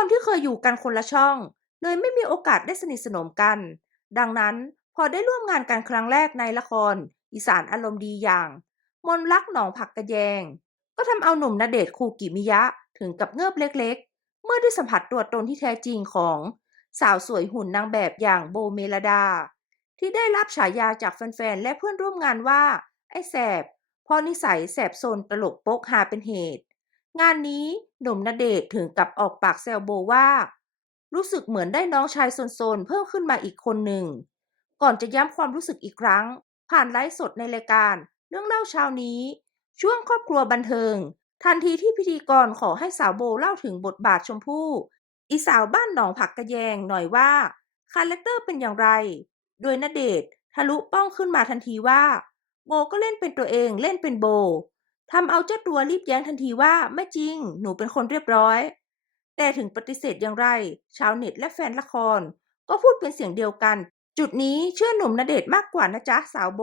ความที่เคยอยู่กันคนละช่อง เลยไม่มีโอกาสได้สนิทสนมกัน ดังนั้นพอได้ร่วมงานกันครั้งแรกในละคร อีสานอารมณ์ดีอย่าง มนรักหนองผักกระแยง ก็ทำเอาหนุ่มณเดชคูกิมิยะถึงกับเงิบเล็กๆ เมื่อได้สัมผัสตัวตนที่แท้จริงของสาวสวยหุ่นนางแบบอย่างโบเมลดา ที่ได้รับฉายาจากแฟนๆ และเพื่อนร่วมงานว่า ไอ้แสบเพราะนิสัยแสบโซนตลกโป๊กฮาเป็นเหตุ งานนี้หนุ่มณเดชถึงกับออกปากแซวโบว่า รู้สึกเหมือนได้น้องชายโซนๆเพิ่มขึ้นมาอีกคนหนึ่ง ก่อนจะย้ำความรู้สึกอีกครั้ง ผ่านไลฟ์สดในรายการ เรื่องเล่าเช้านี้ ช่วงครอบครัวบันเทิง ทันทีที่พิธีกรขอให้สาวโบเล่าถึงบทบาทชมพู่ อีสาวบ้านหนองผักกระแยงหน่อยว่าคาแรคเตอร์เป็นอย่างไร โดยณเดชทะลุป้องขึ้นมาทันทีว่า โบก็เล่นเป็นตัวเองเล่นเป็นโบ ทำเอาเจ้าตัวรีบแย้งทันทีว่าไม่จริง หนูเป็นคนเรียบร้อย แต่ถึงปฏิเสธอย่างไร ชาวเน็ตและแฟนละคร ก็พูดเป็นเสียงเดียวกัน จุดนี้เชื่อหนุ่มณเดชน์มากกว่านะจ๊ะสาวโบ